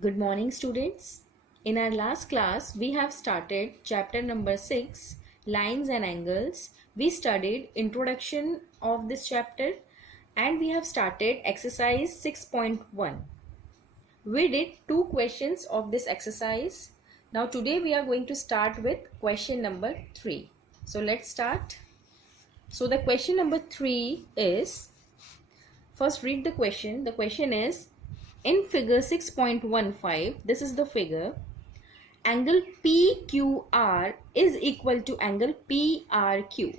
Good morning, students. In our last class, we have started chapter number 6, Lines and Angles. We studied introduction of this chapter and we have started exercise 6.1. We did 2 questions of this exercise. Now today we are going to start with question number 3. So let's start. So the question number 3 is, first read the question. The question is, in figure 6.15, this is the figure, angle PQR is equal to angle PRQ.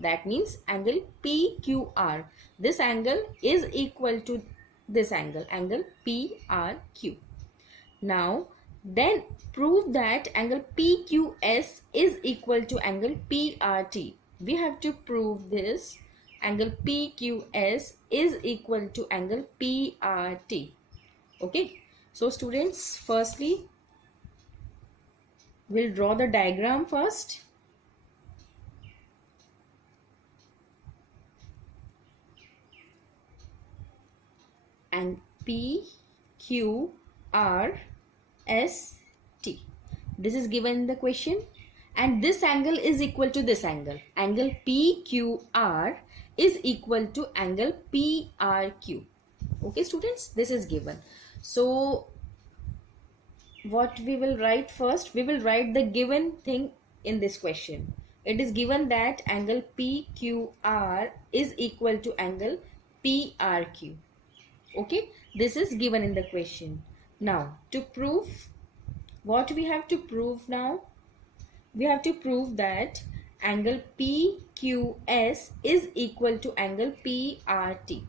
That means angle PQR. This angle is equal to this angle, angle PRQ. Now, then prove that angle PQS is equal to angle PRT. We have to prove this angle PQS is equal to angle PRT. Okay, so students, firstly we'll draw the diagram first. And P, Q, R, S, T. This is given in the question. And this angle is equal to this angle. Angle PQR is equal to angle PRQ. Okay, students, this is given. So what we will write first? We will write the given thing in this question. It is given that angle PQR is equal to angle PRQ. Okay, this is given in the question. Now, to prove, what we have to prove now? We have to prove that angle PQS is equal to angle PRT.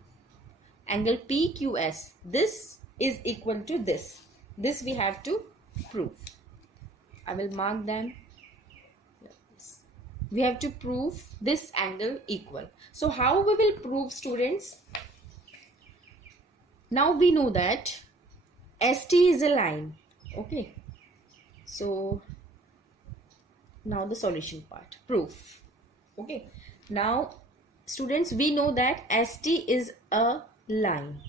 Angle PQS, this is equal to this. This we have to prove. I will mark them. We have to prove this angle equal. So how we will prove, students? Now we know that ST is a line. Okay. So now the solution part. Proof. Okay. Now students, we know that ST is a line.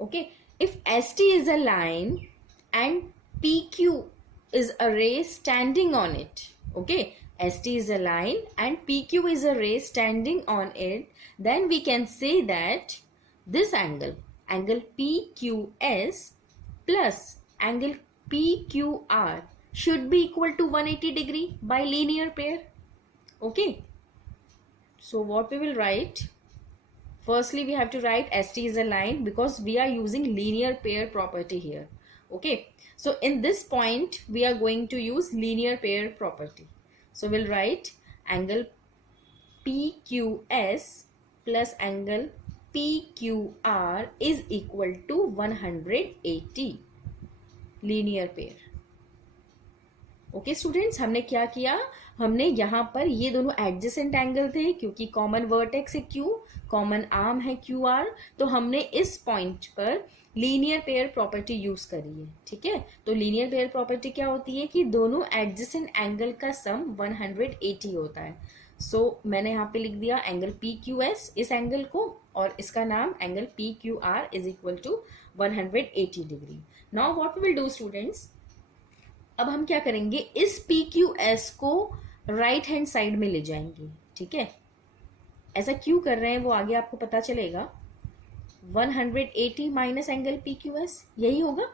Okay. If ST is a line and PQ is a ray standing on it. Okay. ST is a line and PQ is a ray standing on it. Then we can say that this angle, angle PQS plus angle PQR should be equal to 180 degree by linear pair. Okay. So what we will write? Firstly, we have to write ST is a line because we are using linear pair property here. Okay. So in this point, we are going to use linear pair property. So we'll write angle PQS plus angle PQR is equal to 180 linear pair. Okay students, हमने क्या किया? हमने यहाँ पर ये दोनों adjacent angle थे क्योंकि कॉमन वर्टेक्स है Q, कॉमन आर्म है QR, तो हमने इस पॉइंट पर लीनियर पेयर प्रॉपर्टी यूज करी है. ठीक है, तो लीनियर पेयर प्रॉपर्टी क्या होती है कि दोनों एडजेसेंट एंगल का सम 180 होता है. सो मैंने यहाँ पे लिख दिया एंगल PQS इस एंगल को और इसका नाम angle PQR is equal to 180 degree. Now what we will do students, अब हम क्या करेंगे, इस PQS को राइट हैंड साइड में ले जाएंगे. ठीक है, ऐसा क्यों कर रहे हैं वो आगे आपको पता चलेगा. 180 माइनस एंगल PQS यही होगा.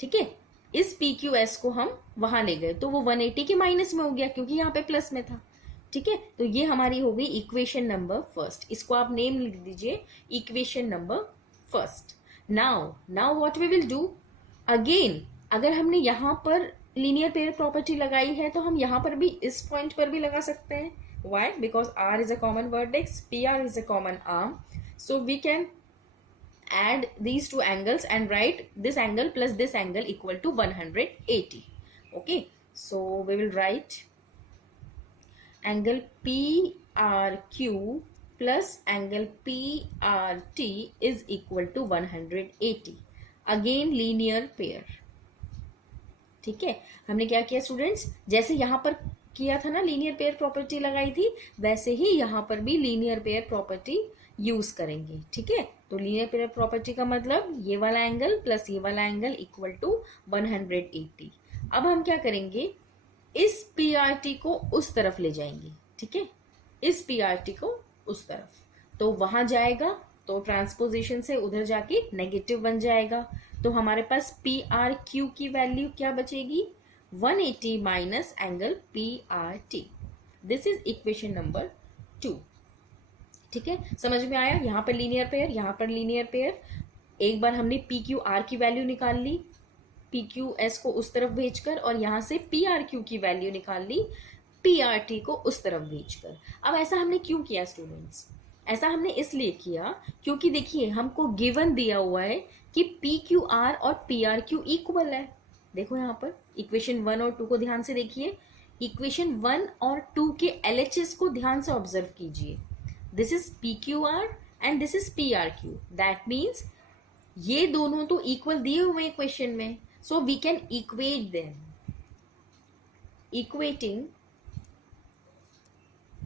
ठीक है, इस PQS को हम वहां ले गए तो वो 180 के माइनस में हो गया क्योंकि यहाँ पे प्लस में था. ठीक है, तो ये हमारी हो गई इक्वेशन नंबर फर्स्ट. इसको आप नेम लिख दीजिए equation number first. Now what we will do again, अगर हमने यहाँ पर लीनियर पेयर प्रॉपर्टी लगाई है तो हम यहाँ पर भी इस पॉइंट पर भी लगा सकते हैं. Why? Because R is a common vertex, PR is a common arm, so we can add these two angles and write this angle plus this angle equal to 180. Okay, so we will write angle PRQ plus angle PRT is equal to 180. Again linear pair. ठीक है, हमने क्या किया students, जैसे यहाँ पर किया था ना लीनियर पेयर प्रॉपर्टी लगाई थी, वैसे ही यहाँ पर भी लीनियर पेयर प्रॉपर्टी यूज करेंगे। ठीक है, तो लीनियर पेयर प्रॉपर्टी का मतलब ये वाला एंगल प्लस ये वाला एंगल इक्वल टू 180। अब हम क्या करेंगे, इस पीआरटी को उस तरफ ले जाएंगे। ठीक है, इस पीआरटी को उस तरफ, तो वहां जाएगा तो ट्रांसपोजिशन से उधर जाके नेगेटिव बन जाएगा। तो हमारे पास पी आर क्यू की वैल्यू क्या बचेगी, 180 minus angle P R T. This is equation number 2। ठीक है, समझ में आया, यहां पर लीनियर पेयर, यहां पर लीनियर पेयर। एक बार हमने पी क्यू आर की वैल्यू निकाल ली, पी क्यू एस को उस तरफ भेजकर, और यहां से पी आर क्यू की वैल्यू निकाल ली पी आर टी को उस तरफ भेजकर। अब ऐसा हमने क्यों किया स्टूडेंट्स, ऐसा हमने इसलिए किया क्योंकि देखिए हमको गिवन दिया हुआ है कि पी क्यू आर और पी आर क्यू इक्वल है। देखो यहाँ पर इक्वेशन 1 और 2 को ध्यान से देखिए, इक्वेशन 1 और 2 के एलएचएस को ध्यान से ऑब्जर्व कीजिए। This is P Q R and this is P R Q, that means ये दोनों तो इक्वल दिए हुए हैं क्वेश्चन में, so we can equate them. Equating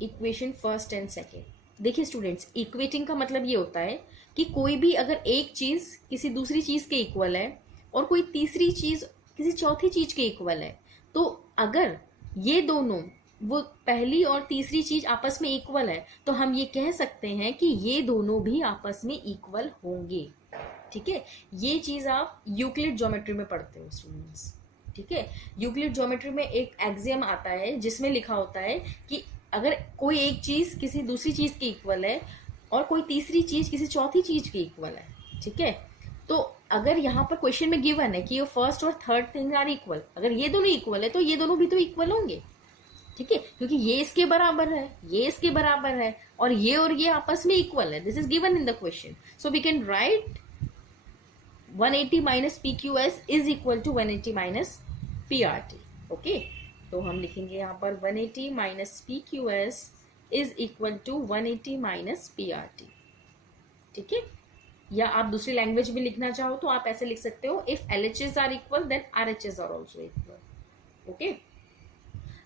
equation first and second. देखिए स्टूडेंट्स, इक्वेटिंग का मतलब ये होता है कि कोई भी अगर एक चीज किसी दूसरी चीज के इक्वल है और कोई तीसरी चीज किसी चौथी चीज के इक्वल है, तो अगर ये दोनों, वो पहली और तीसरी चीज आपस में इक्वल है, तो हम ये कह सकते हैं कि ये दोनों भी आपस में इक्वल होंगे। ठीक है, ये चीज आप यूक्लिड ज्योमेट्री में पढ़ते हो स्टूडेंट्स। ठीक है, यूक्लिड ज्योमेट्री में एक एक्सियम आता है जिसमें लिखा होता है कि अगर कोई एक चीज किसी दूसरी चीज के इक्वल है और कोई तीसरी चीज किसी चौथी चीज के इक्वल है, ठीक है, तो अगर यहाँ पर क्वेश्चन में गिवन है कि ये फर्स्ट और थर्ड थिंग आर इक्वल, अगर ये दोनों इक्वल है तो ये दोनों भी तो इक्वल होंगे। ठीक है, क्योंकि ये इसके बराबर है, ये इसके बराबर है, और ये आपस में इक्वल है। This is given in the question, so we can write 180 minus P Q S is equal to 180 minus P R T. Okay, तो हम लिखेंगे यहाँ पर 180 minus P Q S is equal to 180 minus P R T. ठीक है, या आप दूसरी लैंग्वेज में लिखना चाहो तो आप ऐसे लिख सकते हो, if LHS are equal then RHS are also equal. Okay,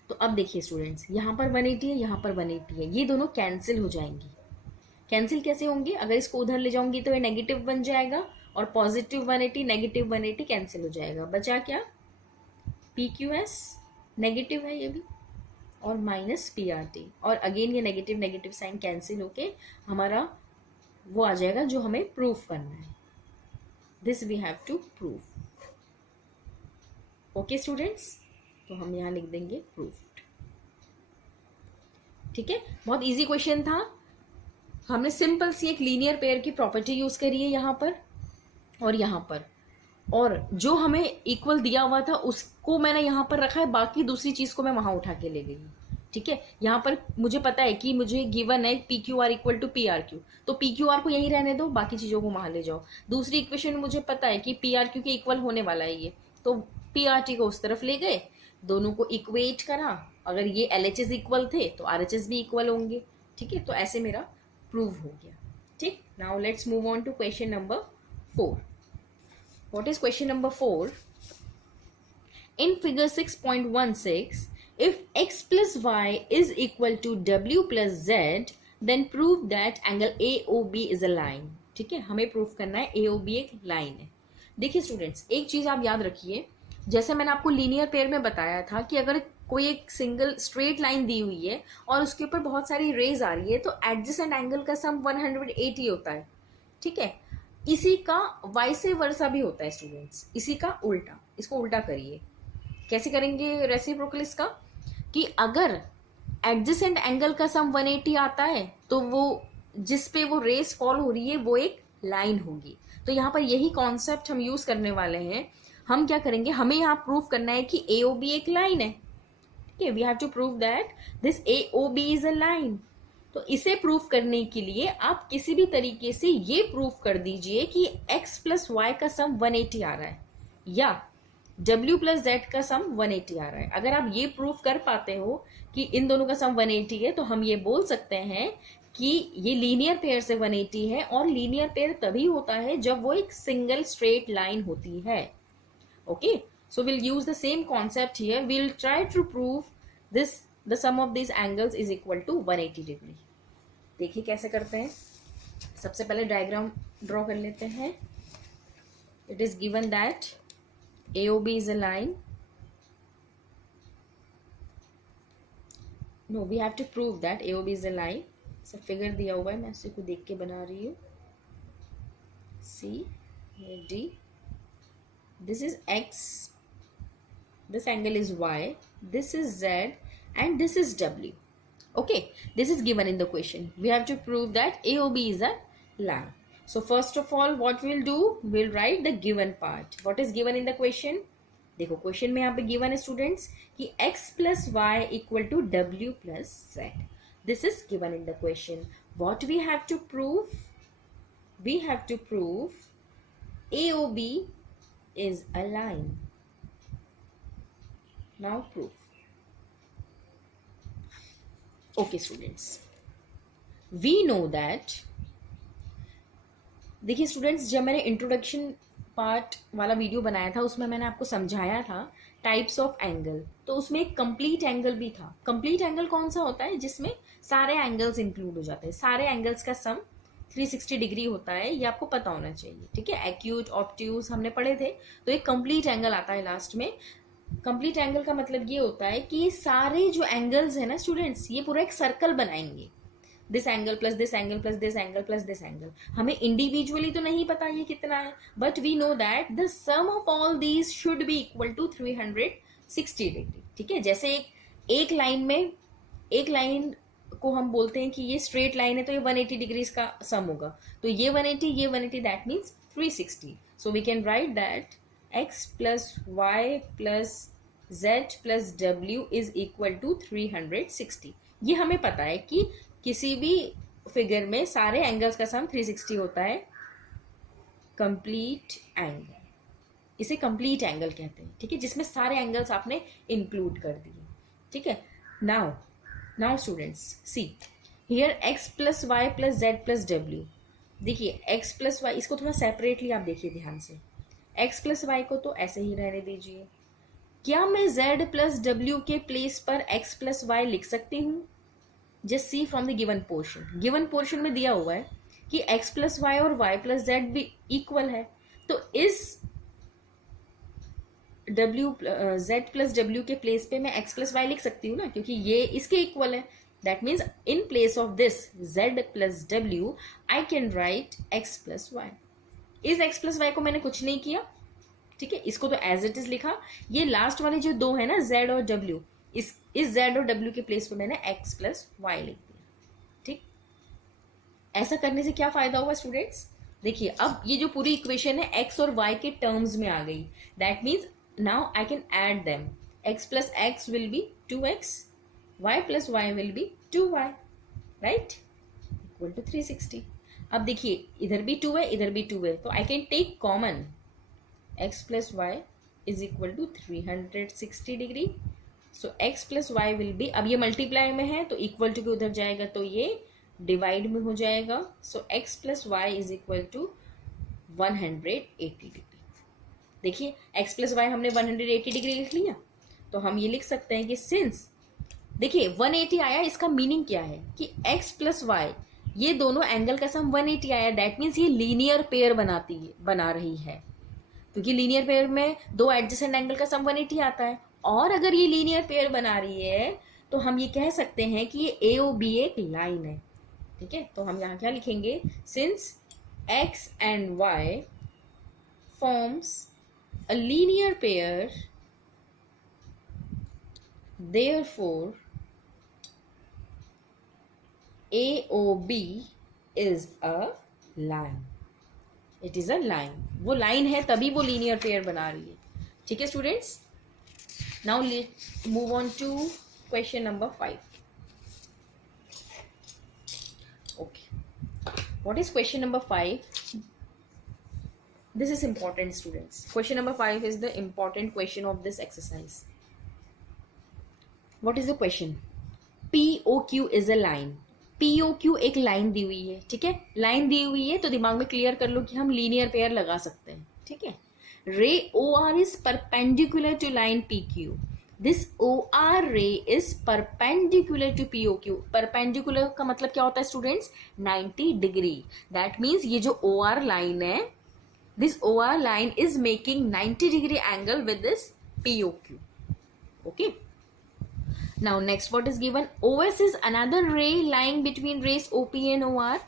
तो अब देखिए स्टूडेंट्स, यहाँ पर 180 है, यहाँ पर 180 है, ये दोनों कैंसिल हो जाएंगी। कैंसिल कैसे होंगे, अगर इसको उधर ले जाऊंगी तो ये नेगेटिव बन जाएगा, और पॉजिटिव 180 नेगेटिव 180 कैंसिल हो जाएगा। बचा क्या, पी क्यू एस नेगेटिव है ये भी, और माइनस पी आर टी, और अगेन ये नेगेटिव नेगेटिव साइन कैंसिल होके हमारा वो आ जाएगा जो हमें प्रूफ करना है। This we have to prove. Okay students, तो हम यहां लिख देंगे प्रूफ्ड। ठीक है, बहुत इजी क्वेश्चन था, हमने सिंपल सी एक लीनियर पेयर की प्रॉपर्टी यूज करी है यहां पर और यहां पर, और जो हमें इक्वल दिया हुआ था उसको मैंने यहां पर रखा है, बाकी दूसरी चीज को मैं वहां उठा के ले गई। ठीक है, यहां पर मुझे पता है कि मुझे गिवन है P Q R equal to P R Q, तो पी क्यू आर को यहीं रहने दो, बाकी चीजों को वहां ले जाओ। दूसरी इक्वेशन में मुझे पता है कि पी आर क्यू के इक्वल होने वाला है ये, तो पी आर टी को उस तरफ ले गए, दोनों को इक्वेट करा, अगर ये एल एच एस इक्वल थे तो आर एच एस भी इक्वल होंगे। ठीक है, तो ऐसे मेरा प्रूव हो गया। ठीक, now let's move on to question number 4. What is question number 4? In figure 6.16, if x plus y is equal to w plus z, then prove that angle AOB is a line. ठीक है, हमें proof करना है AOB एक line है। देखिए students, एक चीज आप याद रखिए, जैसे मैंने आपको लीनियर पेयर में बताया था कि अगर कोई एक सिंगल स्ट्रेट लाइन दी हुई है और उसके ऊपर बहुत सारी रेज आ रही है, तो एडजेसेंट एंगल का सम 180 होता है। ठीक है, इसी का वाइसे वर्सा भी होता है स्टूडेंट्स, इसी का उल्टा, इसको उल्टा करिए। कैसे करेंगे रेसिप्रोकल इसका, कि अगर एडजेसेंट एंगल का सम 180 आता है तो वो जिस पे वो रेस फॉल हो रही है वो एक लाइन होगी। तो यहाँ पर यही कॉन्सेप्ट हम यूज करने वाले हैं। हम क्या करेंगे, हमें यहाँ प्रूव करना है कि AOB एक लाइन है। ठीक है, we have to prove that this AOB is a line. तो इसे प्रूफ करने के लिए आप किसी भी तरीके से ये प्रूफ कर दीजिए कि x प्लस वाई का सम 180 आ रहा है या w प्लस जेड का सम 180 आ रहा है। अगर आप ये प्रूफ कर पाते हो कि इन दोनों का सम 180 है, तो हम ये बोल सकते हैं कि ये लीनियर पेयर से 180 है, और लीनियर पेयर तभी होता है जब वो एक सिंगल स्ट्रेट लाइन होती है। Okay, so will use the same concept here, will try to prove the sum of these angles is equal to 180 degree। देखिए कैसे करते हैं। सबसे पहले डायग्राम ड्रॉ कर लेते हैं. It is given that AOB is a line. No, we have to prove that AOB is a line. सब फिगर दिया हुआ है, मैं उसी को देख के बना रही हूँ. C, D, this is X, this angle is Y, this is Z, and this is W. Okay, this is given in the question. We have to prove that AOB is a line. So first of all, what we'll do, we'll write the given part. What is given in the question? देखो question में यहाँ पे given है students कि x plus Y equal to w plus Z. This is given in the question. What we have to prove? We have to prove AOB is a line. Now proof. Okay students, we know that. देखिए students, जब मैंने introduction part वाला video बनाया था उसमें मैंने आपको समझाया था टाइप्स ऑफ एंगल. तो उसमें एक कंप्लीट एंगल भी था. कंप्लीट एंगल कौन सा होता है? जिसमें सारे एंगल्स इंक्लूड हो जाते हैं. सारे एंगल्स का सम 360 डिग्री होता है. ये आपको पता होना चाहिए. ठीक है, एक्यूट, ऑब्ट्यूज हमने पढ़े थे. तो एक कंप्लीट एंगल आता है लास्ट में. कंप्लीट एंगल का मतलब ये होता है कि ये सारे जो एंगल्स है ना स्टूडेंट्स, ये पूरा एक सर्कल बनाएंगे. This angle plus this angle plus this angle plus this angle. हमें इंडिविजुअली तो नहीं पता ये कितना है, but we know that the sum of all these should be equal to 360 degree. ठीक है, जैसे एक लाइन में, एक लाइन को हम बोलते हैं कि ये स्ट्रेट लाइन है तो ये 180 डिग्रीज का सम होगा. तो ये 180, ये 180, that means 360. So we can write that x plus Y plus Z plus W is equal to 360. ये हमें पता है कि किसी भी फिगर में सारे एंगल्स का सम 360 होता है. कंप्लीट एंगल, इसे कंप्लीट एंगल कहते हैं. ठीक है, जिसमें सारे एंगल्स आपने इंक्लूड कर दिए. ठीक है, now students see here x plus Y plus Z plus W. देखिए x प्लस वाई, इसको थोड़ा सेपरेटली आप देखिए ध्यान से. x प्लस वाई को तो ऐसे ही रहने दीजिए. क्या मैं z प्लस डब्ल्यू के प्लेस पर x प्लस वाई लिख सकती हूँ? Just see from the given portion. Given portion में दिया हुआ है कि x प्लस वाई और y प्लस जेड भी इक्वल है. तो इस z प्लस डब्ल्यू के प्लेस पे मैं x प्लस वाई लिख सकती हूँ ना, क्योंकि ये इसके इक्वल है. That means in place of this z plus W I can write x plus Y. इस x प्लस वाई को मैंने कुछ नहीं किया. ठीक है, इसको तो एज इट इज लिखा. ये लास्ट वाले जो दो है ना z और w, इस z और w के प्लेस पे मैंने x प्लस वाई लिख दिया. ठीक, ऐसा करने से क्या फायदा होगा स्टूडेंट्स? देखिए अब ये जो पूरी इक्वेशन है x और y के टर्म्स में आ गई. That means now I can add them. x plus x will be 2x, y plus y will be 2y, right, equal to 360. अब देखिए इधर भी 2 है, इधर भी 2 है, तो I can take common. x plus Y is equal to 360 degree. So x plus Y will be, अब ये मल्टीप्लाई में है तो इक्वल टू के उधर जाएगा तो ये डिवाइड में हो जाएगा. So x plus Y is equal to 180 degree. देखिए x प्लस वाई हमने 180 डिग्री लिख लिया. तो हम ये लिख सकते हैं कि सिंस, देखिए 180 आया, इसका मीनिंग क्या है कि x प्लस वाई ये दोनों एंगल का सम 180 आया. दैट मीन्स ये लीनियर पेयर बना रही है, क्योंकि लीनियर पेयर में दो एडजेसेंट एंगल का सम 180 आता है. और अगर ये लीनियर पेयर बना रही है तो हम ये कह सकते हैं कि ये AOB एक लाइन है. ठीक है, तो हम यहाँ क्या लिखेंगे? Since x and y forms a linear pair, therefore AOB is a line. It is a line. वो लाइन है तभी वो लीनियर पेयर बना रही है. ठीक है students, now let's move on to question number 5. Okay, what is question number 5? This is important students. Question number 5 is the important question of this exercise. What is the question? POQ is a line. POQ एक line दी हुई है. ठीक है, line दी हुई है तो दिमाग में क्लियर कर लो कि हम लीनियर पेयर लगा सकते हैं. ठीक है, रे OR is perpendicular to line PQ. This O R ray is perpendicular to P O Q. Perpendicular का मतलब क्या होता है स्टूडेंट्स? 90 डिग्री। दैट मीन्स ये जो ओ आर लाइन है, this O R line is making 90 degree angle with this P O Q. Okay, now next what is given? O S is another ray lying between rays O P and O R.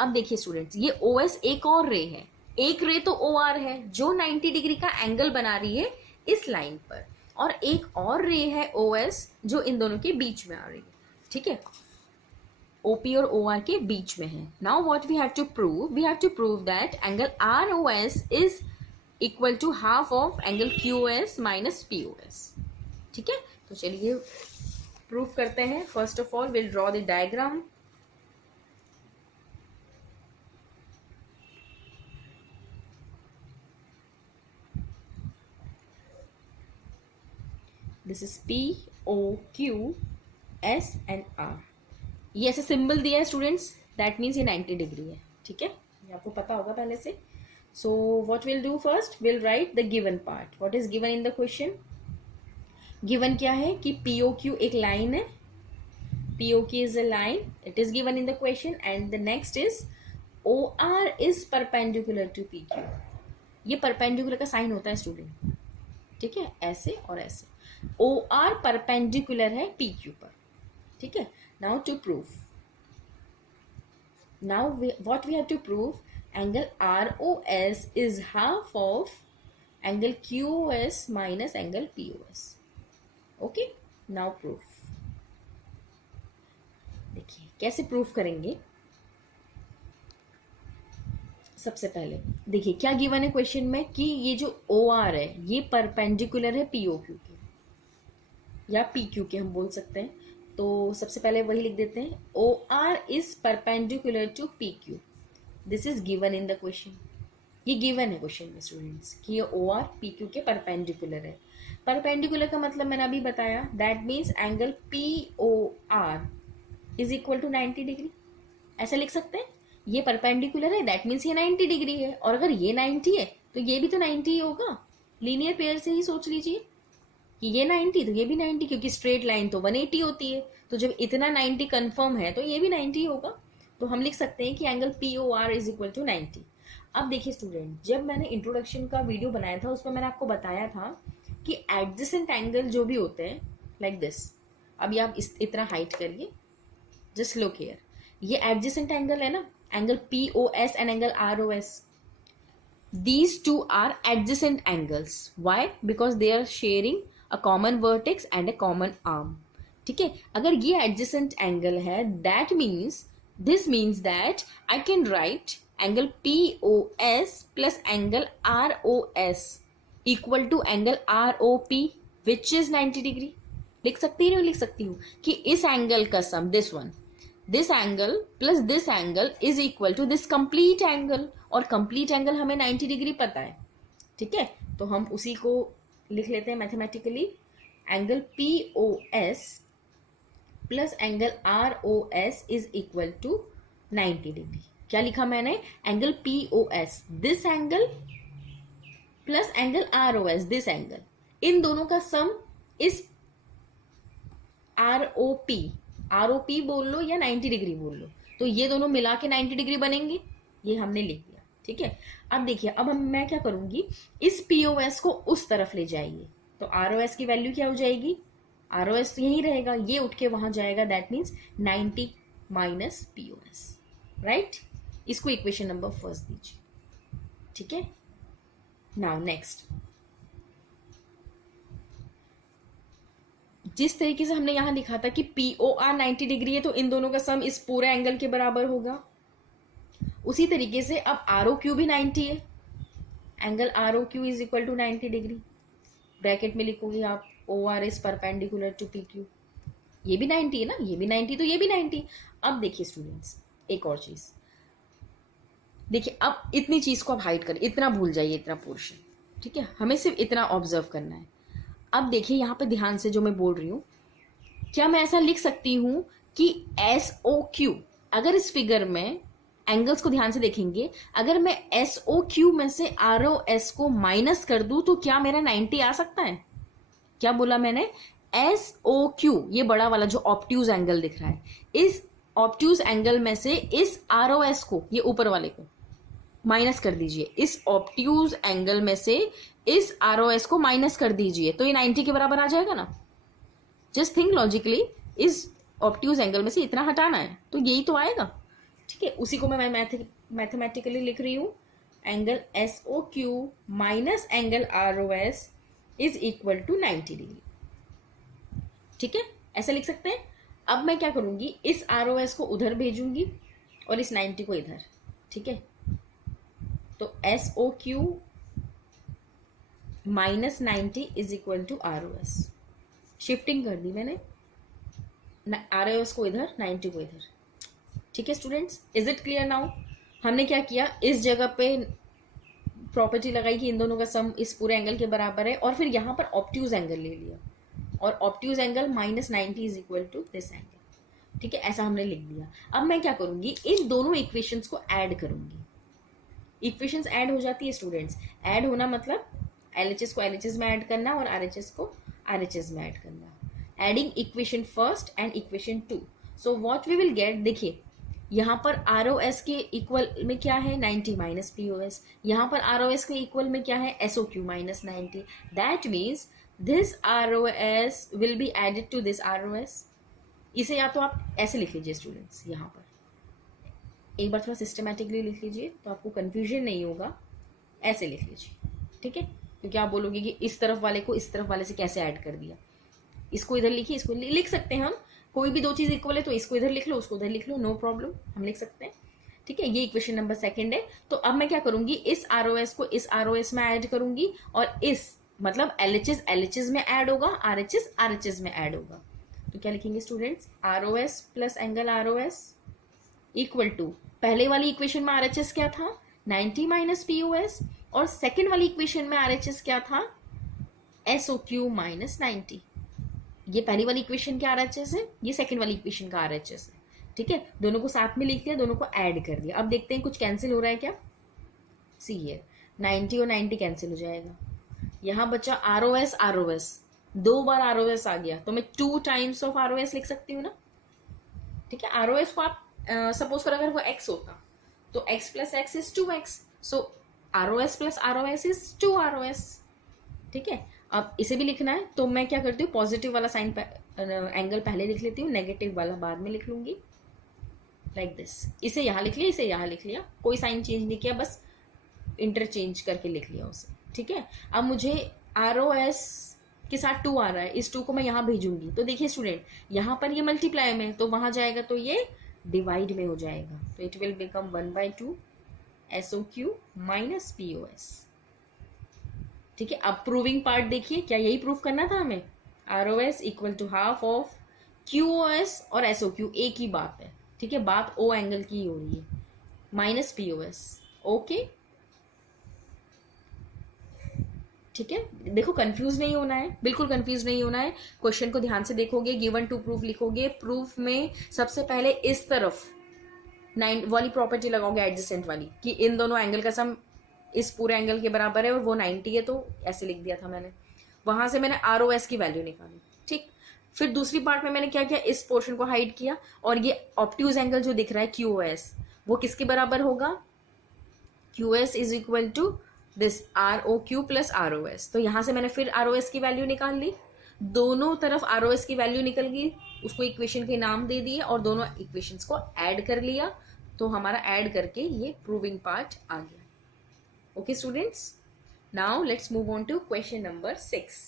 अब देखिए students, ये O S एक और रे है, एक रे तो ओ आर है जो 90 डिग्री का एंगल बना रही है इस लाइन पर, और एक और रे है ओ एस जो इन दोनों के बीच में आ रही है। ठीक है, OP और OR के बीच में है। Now what we have to prove? We have to prove that angle ROS is equal to half of angle QOS minus POS। ठीक है, तो चलिए प्रूफ करते हैं। First of all will draw the diagram. This is POQS and R। ये ऐसे symbol दिया है स्टूडेंट्स, दैट मीन्स ये 90 डिग्री है। ठीक है, ये आपको पता होगा पहले से। So what will do? First will write the given part. What is given in the question? Given क्या है कि POQ एक लाइन है, POQ is a line, it is given in the question, and the next is OR is perpendicular to PQ। ये perpendicular का sign होता है student, ठीक है, ऐसे और ऐसे। OR परपेंडिकुलर है PQ पर। ठीक है, now to prove, now what we have to prove? Angle ROS is half of angle QOS minus angle POS। Okay, now proof. देखिए कैसे प्रूफ करेंगे। सबसे पहले देखिए क्या गिवन है क्वेश्चन में कि ये जो OR है ये परपेंडिकुलर है POQ के, या PQ के हम बोल सकते हैं। तो सबसे पहले वही लिख देते हैं, OR is perpendicular to PQ। This is given in the question. ये गिवन है क्वेश्चन में स्टूडेंट्स कि ये OR PQ के परपेंडिकुलर है। परपेंडिकुलर का मतलब मैंने अभी बताया, that means angle POR is equal to 90 degree. ऐसा लिख सकते हैं, ये परपेंडिकुलर है दैट मीन्स ये 90 डिग्री है, और अगर ये 90 है तो ये भी तो 90 ही होगा। लीनियर पेयर से ही सोच लीजिए कि ये 90 तो ये भी 90, क्योंकि स्ट्रेट लाइन तो 180 होती है, तो जब इतना 90 कंफर्म है तो ये भी 90 होगा। तो हम लिख सकते हैं कि angle POR is equal to 90। अब देखिए स्टूडेंट, जब मैंने इंट्रोडक्शन का वीडियो बनाया था उसमें मैंने आपको बताया था कि एडजेसेंट एंगल जो भी होते हैं लाइक दिस, अभी आप इतना हाइट करिए, जस्ट लुक हियर, ये एडजेसेंट एंगल है ना, angle POS and angle ROS। These two are adjacent angles. Why? Because they are sharing a common vertex and a common arm. ठीक है, अगर ये adjacent angle है, that means this means that I can write angle POS plus angle ROS equal to angle ROP which is 90 degree। लिख सकती हूँ, लिख सकती हूँ कि इस एंगल का sum, this one, this angle plus this angle is equal to this complete angle, और कंप्लीट एंगल हमें 90 डिग्री पता है। ठीक है, तो हम उसी को लिख लेते हैं mathematically, angle POS plus angle ROS is equal to 90 degree. क्या लिखा मैंने? Angle POS this angle plus angle ROS this angle, इन दोनों का सम इस ROP बोल लो या 90 डिग्री बोल लो, तो ये दोनों मिला के 90 डिग्री बनेंगे। ये हमने लिख दिया। ठीक है, अब देखिए, अब मैं क्या करूंगी, इस POS को उस तरफ ले जाइए, तो ROS की वैल्यू क्या हो जाएगी? ROS तो यही रहेगा, ये उठ के वहां जाएगा, that means 90 minus POS। Right, इसको इक्वेशन नंबर फर्स्ट दीजिए। ठीक है, नाउ नेक्स्ट, जिस तरीके से हमने यहां लिखा था कि POR 90 डिग्री है तो इन दोनों का सम इस पूरे एंगल के बराबर होगा, उसी तरीके से अब ROQ भी 90 है, angle ROQ is equal to 90 degree. Bracket में लिखोगे आप OR is perpendicular to PQ, ये भी 90 है ना, ये भी 90 तो ये भी 90। अब देखिए स्टूडेंट्स, एक और चीज देखिए, अब इतनी चीज को आप हाइड करें, इतना भूल जाइए, इतना पोर्शन। ठीक है, हमें सिर्फ इतना ऑब्जर्व करना है। अब देखिए यहाँ पे ध्यान से जो मैं बोल रही हूँ, क्या मैं ऐसा लिख सकती हूँ कि SOQ, अगर इस फिगर में एंगल्स को ध्यान से देखेंगे, अगर मैं SOQ में से ROS को माइनस कर दूं तो क्या मेरा 90 आ सकता है? क्या बोला मैंने? एस ओ क्यू, ये बड़ा वाला जो ऑब्ट्यूज एंगल दिख रहा है, इस ऑब्ट्यूज एंगल में से इस आर ओ एस को, ये ऊपर वाले को माइनस कर दीजिए, इस ऑब्ट्यूज एंगल में से इस आर ओ एस को माइनस कर दीजिए, तो ये 90 के बराबर आ जाएगा ना। जस्ट थिंक लॉजिकली, इस ऑब्ट्यूज एंगल में से इतना हटाना है तो यही तो आएगा। ठीक है, उसी को मैं मैथमेटिकली लिख रही हूं, angle S O Q minus angle R O S is equal to 90 degree. ठीक है, ऐसा लिख सकते हैं। अब मैं क्या करूंगी, इस आर ओ एस को उधर भेजूंगी और इस 90 को इधर। ठीक है, तो S O Q minus 90 is equal to R O S. Shifting कर दी मैंने, आर ओ एस को इधर, 90 को इधर। ठीक है students, is it clear now? हमने क्या किया, इस जगह पे प्रॉपर्टी लगाई कि इन दोनों का सम इस पूरे एंगल के बराबर है, और फिर यहां पर ऑब्ट्यूज एंगल ले लिया, और obtuse angle minus 90 is equal to this angle. ठीक है, ऐसा हमने लिख दिया। अब मैं क्या करूंगी, इन दोनों इक्वेशंस को ऐड करूंगी। इक्वेशंस ऐड हो जाती है स्टूडेंट्स, ऐड होना मतलब एलएचएस को एलएचएस में ऐड करना और आरएचएस को आरएचएस में ऐड करना। Adding equation first and equation 2, so what we will get, देखिए यहाँ पर आर ओ एस के इक्वल में क्या है, 90 माइनस पी ओ एस। यहाँ पर आर ओ एस के इक्वल में क्या है, S O Q minus 90। That means this R O S will be added to this R O S. इसे या तो आप ऐसे लिख लीजिए स्टूडेंट्स, यहाँ पर एक बार थोड़ा सिस्टमैटिकली लिख लीजिए तो आपको कंफ्यूजन नहीं होगा। ऐसे लिख लीजिए, ठीक है, क्योंकि आप बोलोगे कि इस तरफ वाले को इस तरफ वाले से कैसे ऐड कर दिया। इसको इधर लिखिए, इसको लिख सकते हैं हम, कोई भी दो चीज इक्वल है तो इसको इधर लिख लो, उसको उधर लिख लो, नो प्रॉब्लम, हम लिख सकते हैं। ठीक है, ये इक्वेशन नंबर सेकंड है। तो अब मैं क्या करूंगी, इस आर ओ एस को इस आर ओ एस में ऐड करूंगी, और इस मतलब एलएचएस एलएचएस में ऐड होगा, आरएचएस आरएचएस में ऐड होगा। तो क्या लिखेंगे students, R O S plus angle R O S equal to, पहले वाली इक्वेशन में आरएचएस क्या था, 90 माइनस पीओएस, और सेकेंड वाली इक्वेशन में आरएचएस क्या था, एसओ क्यू माइनस 90। ये पहली वाली इक्वेशन का आरएचएस है, ये सेकेंड वाली इक्वेशन का आरएचएस है। ठीक है, दोनों को साथ में लिख दिया, दोनों को ऐड कर दिया। अब देखते हैं कुछ कैंसिल हो रहा है क्या। सी हियर 90 और 90 कैंसिल हो जाएगा, यहाँ बचा आर ओ एस, दो बार आर ओ एस आ गया तो मैं 2 times of R O S लिख सकती हूँ ना। ठीक है, आर ओ एस को आप सपोज कर अगर वो x होता तो x plus X is 2x, so R O S plus R O S is 2 R O S. ठीक है, अब इसे भी लिखना है तो मैं क्या करती हूँ, पॉजिटिव वाला साइन एंगल पहले लिख लेती हूँ, नेगेटिव वाला बाद में लिख लूंगी, लाइक दिस। इसे यहाँ लिख लिया, इसे यहाँ लिख लिया, कोई साइन चेंज नहीं किया, बस इंटरचेंज करके लिख लिया उसे। ठीक है, अब मुझे आर ओ एस के साथ 2 आ रहा है, इस 2 को मैं यहाँ भेजूंगी, तो देखिए स्टूडेंट यहाँ पर ये मल्टीप्लाई में, तो वहां जाएगा तो ये डिवाइड में हो जाएगा, तो it will become 1/2 SO Q minus POS. ठीक है, अब प्रूविंग पार्ट देखिए, क्या यही प्रूफ करना था हमें, R O S equal to half of Q O S और एस ओ क्यू, एक ही बात है। ठीक है, बात ओ एंगल की हो रही है, माइनस पीओएस। ओके, ठीक है, देखो कंफ्यूज नहीं होना है, बिल्कुल कंफ्यूज नहीं होना है। क्वेश्चन को ध्यान से देखोगे, गिवन टू प्रूफ लिखोगे, प्रूफ में सबसे पहले इस तरफ 9 वाली प्रॉपर्टी लगाओगे, एडजेसेंट वाली, कि इन दोनों एंगल का सम इस पूरे एंगल के बराबर है और वो 90 है, तो ऐसे लिख दिया था मैंने। वहां से मैंने आर ओ एस की वैल्यू निकाली। ठीक, फिर दूसरी पार्ट में मैंने क्या किया, इस पोर्शन को हाइड किया, और ये ऑब्ट्यूज एंगल जो दिख रहा है क्यू ओ एस, वो किसके बराबर होगा, Q S is equal to this R O Q plus R O S. तो यहां से मैंने फिर आर ओ एस की वैल्यू निकाल ली, दोनों तरफ आर ओ एस की वैल्यू निकल गई, उसको इक्वेशन के नाम दे दिए और दोनों इक्वेशंस को ऐड कर लिया, तो हमारा ऐड करके ये प्रूविंग पार्ट आ गया। Okay students, now let's move on to question number 6।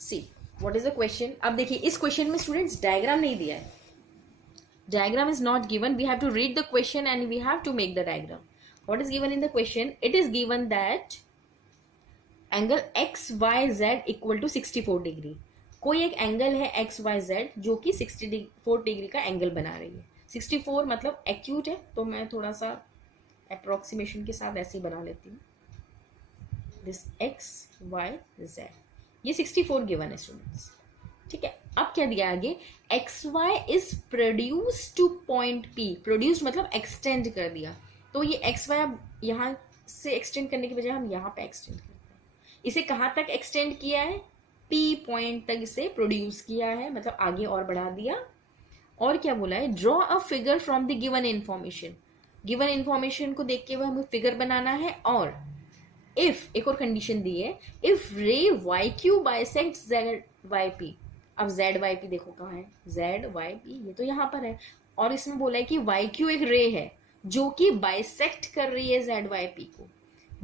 See what is the question. अब देखिए इस क्वेश्चन में स्टूडेंट्स डायग्राम नहीं दिया है, diagram is not given, we have to read the question and we have to make the diagram. What is given in the question? It is given that angle XYZ equal to 64 degree. कोई एक angle है XYZ जो कि 64 degree का angle बना रही है। 64 मतलब एक्यूट है, तो मैं थोड़ा सा अप्रोक्सीमेशन के साथ ऐसे ही बना लेती हूँ, दिस XYZ, ये 64 गिवन है स्टूडेंट्स। ठीक है, अब क्या दिया आगे, XY is produce two point P, produce मतलब एक्सटेंड कर दिया, तो ये एक्स वाई अब यहाँ से एक्सटेंड करने की बजाय हम यहाँ पे एक्सटेंड करते हैं। इसे कहाँ तक एक्सटेंड किया है, P पॉइंट तक इसे प्रोड्यूस किया है, मतलब आगे और बढ़ा दिया। और क्या बोला है, draw a figure from the given information. Given information को देख के वो हमें फिगर बनाना है। और इफ, एक और कंडीशन दी है, if ray Y Q bisect Z Y P. अब जेड वाई पी देखो कहाँ है, जेड वाई पी ये तो यहाँ पर है, और इसमें बोला है कि वाई क्यू एक रे है जो कि बाइसेक्ट कर रही है जेड वाई पी को।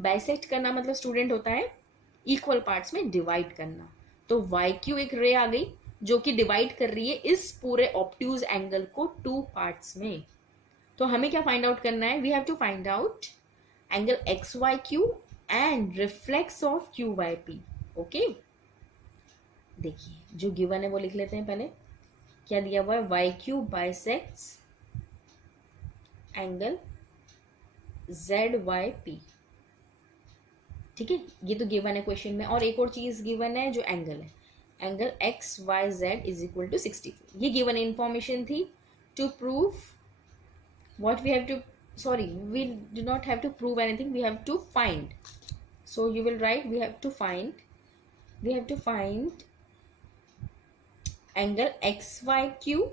बाइसेक्ट करना मतलब स्टूडेंट होता है इक्वल पार्ट्स में डिवाइड करना। तो वाई क्यू एक रे आ गई जो कि डिवाइड कर रही है इस पूरे ऑब्ट्यूज एंगल को टू पार्ट्स में। तो हमें क्या फाइंड आउट करना है, we have to find out angle X Y Q and reflex of Q Y P. Okay, देखिए जो गिवन है वो लिख लेते हैं पहले। क्या दिया हुआ है, Y Q bisects angle Z Y P. ठीक है, ये तो गिवन है क्वेश्चन में। और एक और चीज गिवन है जो एंगल है, angle X Y Z is equal to 64। ये गिवन इंफॉर्मेशन थी to prove what we have to, sorry, we do not have to prove anything, we have to find. So you will write, we have to find angle XYQ,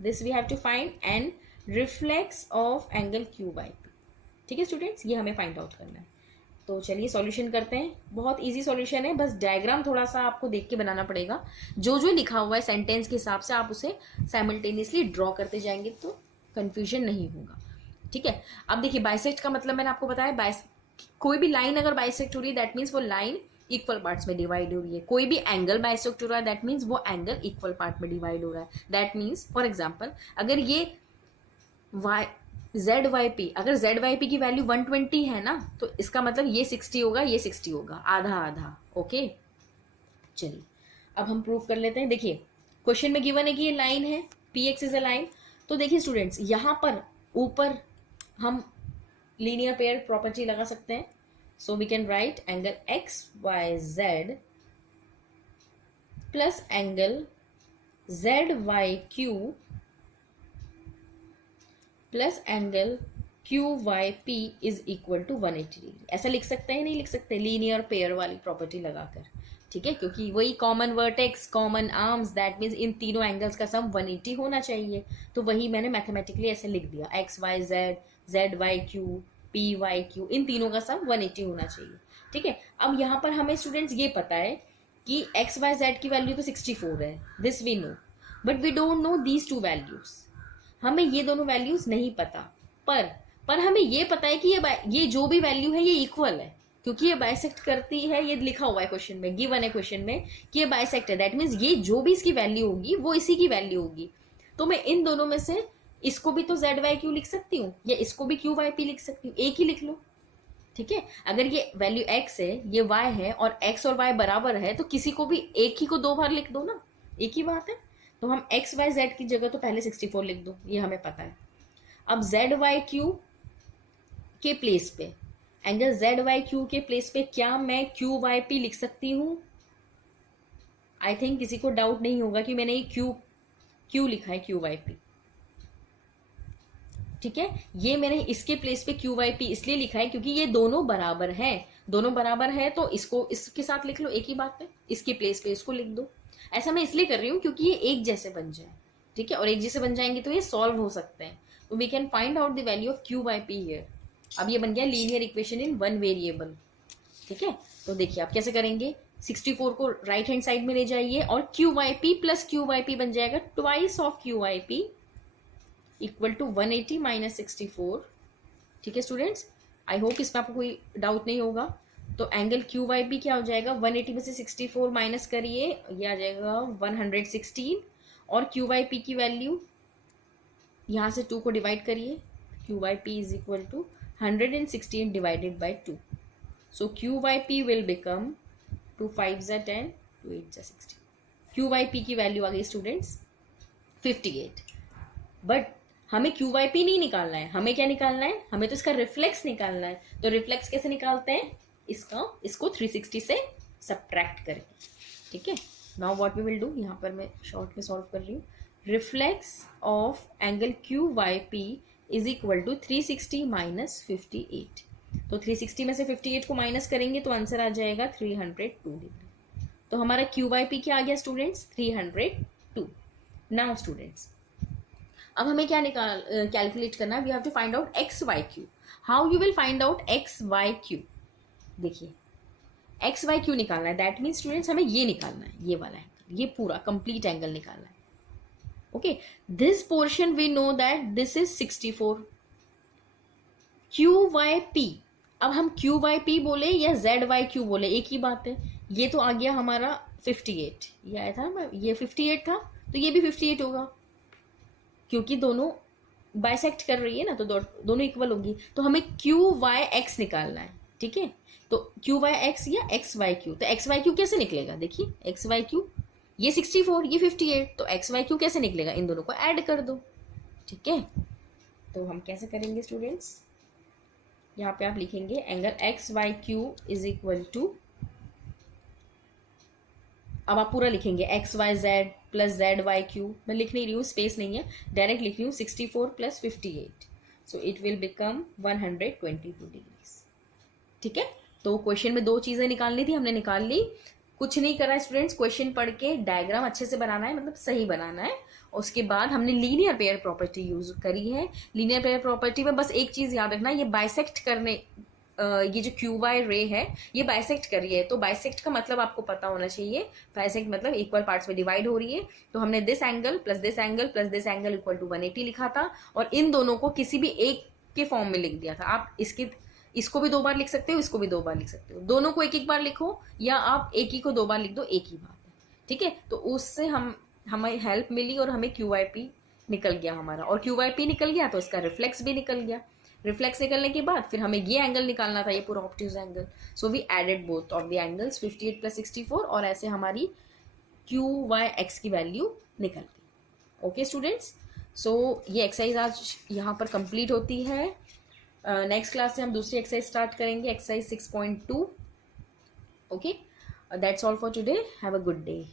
this we have to find, and reflex of angle QYP। ठीक है students, ये हमें find out करना है। तो चलिए solution करते हैं। बहुत इजी सॉल्यूशन है, बस डायग्राम थोड़ा सा आपको देख के बनाना पड़ेगा। जो जो लिखा हुआ है सेंटेंस के हिसाब से आप उसे साइमल्टेनियसली ड्रॉ करते जाएंगे तो कंफ्यूजन नहीं होगा। ठीक है, अब देखिए बाइसेक्ट का मतलब मैंने आपको बताया, कोई भी लाइन अगर बाइसेक्ट हो रही है दैट मीन्स वो लाइन इक्वल पार्ट्स में डिवाइड हो रही है। कोई भी एंगल बाइसेक्ट हो रहा है दैट मीन्स वो एंगल इक्वल पार्ट में डिवाइड हो रहा है। दैट मीन्स फॉर एग्जाम्पल अगर ये जेड वाई पी, अगर जेड वाई पी की वैल्यू 120 है ना, तो इसका मतलब ये 60 होगा, ये 60 होगा, आधा आधा। ओके, चलिए अब हम प्रूव कर लेते हैं। देखिए क्वेश्चन में गिवन है कि ये लाइन है, P x is a line. तो देखिए स्टूडेंट्स, यहां पर ऊपर हम लीनियर पेयर प्रॉपर्टी लगा सकते हैं। So we can write angle X Y Z plus angle Z Y Q plus angle Q Y P is equal to 180 degree. ऐसा लिख सकते हैं, नहीं लिख सकते, लीनियर पेयर वाली प्रॉपर्टी लगाकर। ठीक है, क्योंकि वही common vertex, common arms, that means इन तीनों एंगल्स का सम 180 होना चाहिए। तो वही मैंने मैथमेटिकली ऐसे लिख दिया, X Y Z, Z Y Q, P Y Q, इन तीनों का सम 180 होना चाहिए। ठीक है, अब यहाँ पर हमें स्टूडेंट्स ये पता है कि एक्स वाई जेड की वैल्यू तो 64 है, this we know, but we don't know these two values. हमें ये दोनों वैल्यूज नहीं पता, पर हमें ये पता है कि ये जो भी वैल्यू है ये इक्वल है, क्योंकि ये बाइसेक्ट करती है। ये लिखा हुआ है क्वेश्चन में, गिवन है क्वेश्चन में कि ये बाइसेक्ट है, दैट मीन्स ये जो भी इसकी वैल्यू होगी वो इसी की वैल्यू होगी। तो मैं इन दोनों में से इसको भी तो जेड वाई क्यू लिख सकती हूँ या इसको भी क्यू वाई पी लिख सकती हूँ, एक ही लिख लो। ठीक है, अगर ये वैल्यू एक्स है, ये वाई है, और एक्स और वाई बराबर है, तो किसी को भी एक ही को दो बार लिख दो ना, एक ही बात है। तो हम एक्स वाई जेड की जगह तो पहले 64 लिख दो, ये हमें पता है। अब जेड वाई क्यू के प्लेस पे, एंगल जेड वाई क्यू के प्लेस पे क्या मैं क्यू वाई पी लिख सकती हूँ? आई थिंक किसी को डाउट नहीं होगा कि मैंने ये क्यू लिखा है, क्यू वाई पी। ठीक है, ये मैंने इसके प्लेस पे क्यू वाई पी इसलिए लिखा है क्योंकि ये दोनों बराबर है। दोनों बराबर है तो इसको इसके साथ लिख लो, एक ही बात पे, इसके प्लेस पे इसको लिख दो। ऐसा मैं इसलिए कर रही हूँ क्योंकि ये एक जैसे बन जाए। ठीक है, और एक जैसे बन जाएंगे तो ये सॉल्व हो सकते हैं। तो we can find out the value of Q Y P here. अब ये बन गया linear equation in one variable. ठीक है, तो देखिए आप कैसे करेंगे, 64 को राइट हैंड साइड में ले जाइए और Q Y P plus Q Y P बन जाएगा twice of Q Y P equal to 180 minus 64। ठीक है स्टूडेंट्स, आई होप इसमें आपको कोई डाउट नहीं होगा। तो एंगल क्यू वाई पी क्या हो जाएगा, 180 में से 64 माइनस करिए, ये आ जाएगा 116, और क्यू वाई पी की वैल्यू यहाँ से 2 को डिवाइड करिए, Q Y P is equal to 116 divided by 2. So QYP will become 2 5s are 10, 2 8s are 16. QYP की वैल्यू आ गई स्टूडेंट्स 58। बट हमें QYP नहीं निकालना है, हमें क्या निकालना है, हमें तो इसका रिफ्लेक्स निकालना है। तो रिफ्लेक्स कैसे निकालते हैं, इसको 360 से सब्ट्रैक्ट करके। ठीक है, now what we will do, यहाँ पर मैं शॉर्ट में सॉल्व कर रही हूँ। Reflex of angle QYP is equal to 360 minus 58। तो 360 में से 58 को माइनस करेंगे तो आंसर आ जाएगा 302 डिग्री। तो हमारा क्यू बाई पी क्या आ गया स्टूडेंट्स, 302। नाउ स्टूडेंट्स अब हमें क्या निकाल कैलकुलेट करना है, we have to find out X Y Q. How you will find out X Y Q? देखिए एक्स वाई क्यू निकालना है, दैट मीन्स स्टूडेंट्स हमें ये निकालना है, ये वाला एंगल, ये पूरा कंप्लीट एंगल निकालना है। Okay, this portion we know that this is 64। Q Y P, अब हम क्यू वाई पी बोले या जेड वाई क्यू बोले एक ही बात है। ये तो आ गया हमारा 58, ये आया था, ये 58 था तो ये भी 58 होगा, क्योंकि दोनों बाइसेक्ट कर रही है ना, तो दोनों इक्वल होगी। तो हमें क्यू वाई एक्स निकालना है, ठीक है। तो क्यू वाई एक्स या एक्स वाई क्यू, तो एक्स वाई क्यू कैसे निकलेगा, देखिए एक्स वाई क्यू, ये 64 ये 58, तो एक्स वाई क्यू कैसे निकलेगा, इन दोनों को ऐड कर दो, ठीक है। तो हम कैसे करेंगे स्टूडेंट्स, यहाँ पे आप लिखेंगे angle X Y Q is equal to, अब आप पूरा लिखेंगे X Y Z plus Z Y Q, मैं लिख नहीं रही हूँ, स्पेस नहीं है, डायरेक्ट लिख रही हूँ 64 plus 58, so it will become 122 degrees, ठीक है। तो क्वेश्चन में दो चीजें निकालनी थी, हमने निकाल ली। कुछ नहीं करा स्टूडेंट्स, क्वेश्चन पढ़ के डायग्राम अच्छे से बनाना है, मतलब सही बनाना है। उसके बाद हमने लीनियर पेयर प्रॉपर्टी यूज करी है। लीनियर पेयर प्रॉपर्टी में बस एक चीज याद रखना, ये बाइसेक्ट करने ये जो क्यू वाई रे है ये बाइसेक्ट कर रही है, तो बाइसेक्ट का मतलब आपको पता होना चाहिए। बाइसेक्ट मतलब इक्वल पार्ट्स में डिवाइड हो रही है, तो हमने this angle plus this angle plus this angle equal to 180 लिखा था, और इन दोनों को किसी भी एक के फॉर्म में लिख दिया था। आप इसको भी दो बार लिख सकते हो, इसको भी दो बार लिख सकते हो, दोनों को एक एक बार लिखो, या आप एक ही को दो बार लिख दो, एक ही बात है, ठीक है। तो उससे हमें हेल्प मिली और हमें क्यू वाई पी निकल गया हमारा, और क्यू वाई पी निकल गया तो इसका रिफ्लेक्स भी निकल गया। रिफ्लेक्स निकलने के बाद फिर हमें ये एंगल निकालना था, ये पूरा obtuse angle, so we added both of the angles 58 plus 64, और ऐसे हमारी क्यू वाई एक्स की वैल्यू निकल गई। ओके स्टूडेंट्स, सो ये एक्सरसाइज आज यहाँ पर कंप्लीट होती है। नेक्स्ट क्लास से हम दूसरी एक्सरसाइज स्टार्ट करेंगे, exercise 6.2। Okay, that's all for today, have a good day.